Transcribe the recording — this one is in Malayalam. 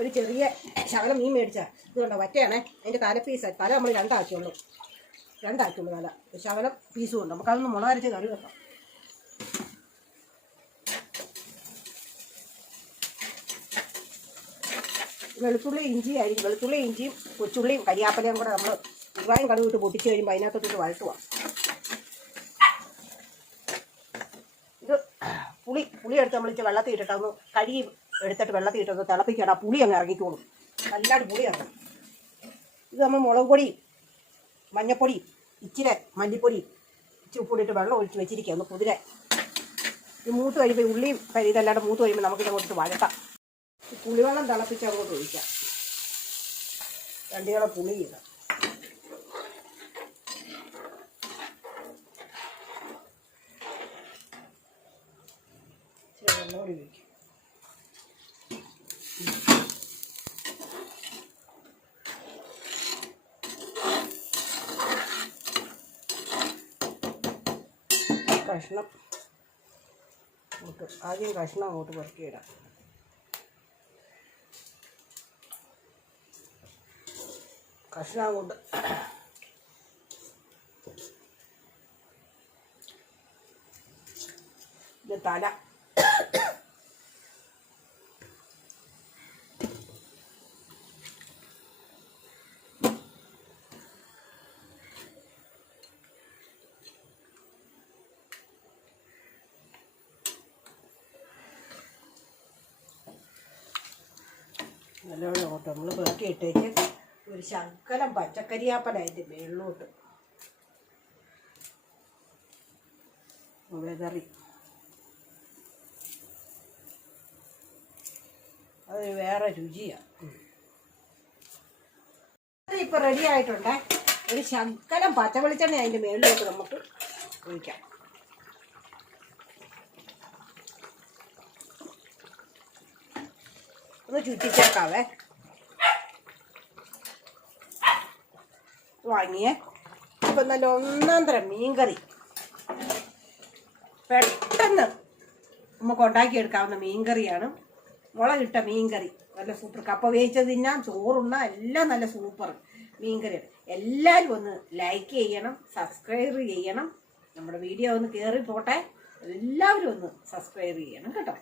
ഒരു ചെറിയ ശകലം മീൻ മേടിച്ചാൽ ഇതുകൊണ്ടോ വറ്റയാണേ. അതിൻ്റെ തല പീസ് തല നമ്മൾ രണ്ടാക്കിയുള്ളൂ തല ശകലം പീസും ഉണ്ട്. നമുക്കതൊന്ന് മുളക് അരച്ച് കറി വെക്കാം. വെളുത്തുള്ളി ഇഞ്ചിയും കൊച്ചുള്ളിയും കരിയാപ്പലയും കൂടെ നമ്മൾ ഉരുവായും കടുവിട്ട് പൊട്ടിച്ച് കഴിയുമ്പോൾ അതിനകത്തോട്ട് വഴട്ടുക. ഇത് പുളി എടുത്ത് നമ്മൾ വെള്ളത്തിൽ ഇട്ടിട്ടൊന്ന് കഴുകി എടുത്തിട്ട് വെള്ളത്തിൽ ഇട്ടൊന്ന് തിളപ്പിക്കണം. ആ പുളി അങ്ങ് ഇറങ്ങിക്കോളും. നല്ലതായിട്ട് പുളി ഇറങ്ങും. ഇത് നമ്മൾ മുളക് പൊടിയും മഞ്ഞപ്പൊടിയും ഇച്ചിരി മല്ലിപ്പൊടിയും ഇച്ചിരി ഉപ്പിടിട്ട് വെള്ളം ഒഴിച്ച് വെച്ചിരിക്കുക ഒന്ന് കുതിര. ഇത് മൂത്ത് കഴിയുമ്പോൾ ഉള്ളിയും ഇതെല്ലാം മൂത്ത് കഴിയുമ്പോൾ നമുക്കിത് അങ്ങോട്ട് വഴട്ടാം. പുളിവെള്ളം തിളപ്പിച്ച് അങ്ങോട്ട് ഒഴിക്കാം. 2 കിലോ പുളി ഇടാം. വെള്ളം കൂടി ഒഴിക്കും. കഷ്ണം ആദ്യം കഷ്ണം അങ്ങോട്ട് പെറുക്കിയിടാം. കഷ്ണം അങ്ങോട്ട് ഇത് തല നല്ലോണം അങ്ങോട്ട് നമ്മൾ പെറുക്കി ഇട്ടേക്ക് ഒരു ശകലം പച്ചക്കരിയാപ്പല അതിൻ്റെ മേളിലോട്ട് വെതറി. അത് വേറെ രുചിയാണ്. ഇപ്പം റെഡി ആയിട്ടുണ്ട്. ഒരു ശകലം പച്ച വെളിച്ചെണ്ണ അതിൻ്റെ മേളിലോട്ട് നമുക്ക് ഒഴിക്കാം. ഒന്ന് ചുറ്റിച്ചേക്കാവേ. വാങ്ങിയേ. ഇപ്പം നല്ല ഒന്നാം തരം മീൻകറി, പെട്ടെന്ന് നമുക്ക് ഉണ്ടാക്കിയെടുക്കാവുന്ന മീൻകറിയാണ്. മുളകിട്ട മീൻകറി നല്ല സൂപ്പർ. കപ്പ വേവിച്ചത് തിന്നാം, ചോറുണ്ണാം, എല്ലാം നല്ല സൂപ്പർ മീൻകറിയാണ്. എല്ലാവരും ഒന്ന് ലൈക്ക് ചെയ്യണം, സബ്സ്ക്രൈബ് ചെയ്യണം. നമ്മുടെ വീഡിയോ ഒന്ന് കയറി പോട്ടെ. എല്ലാവരും ഒന്ന് സബ്സ്ക്രൈബ് ചെയ്യണം കേട്ടോ.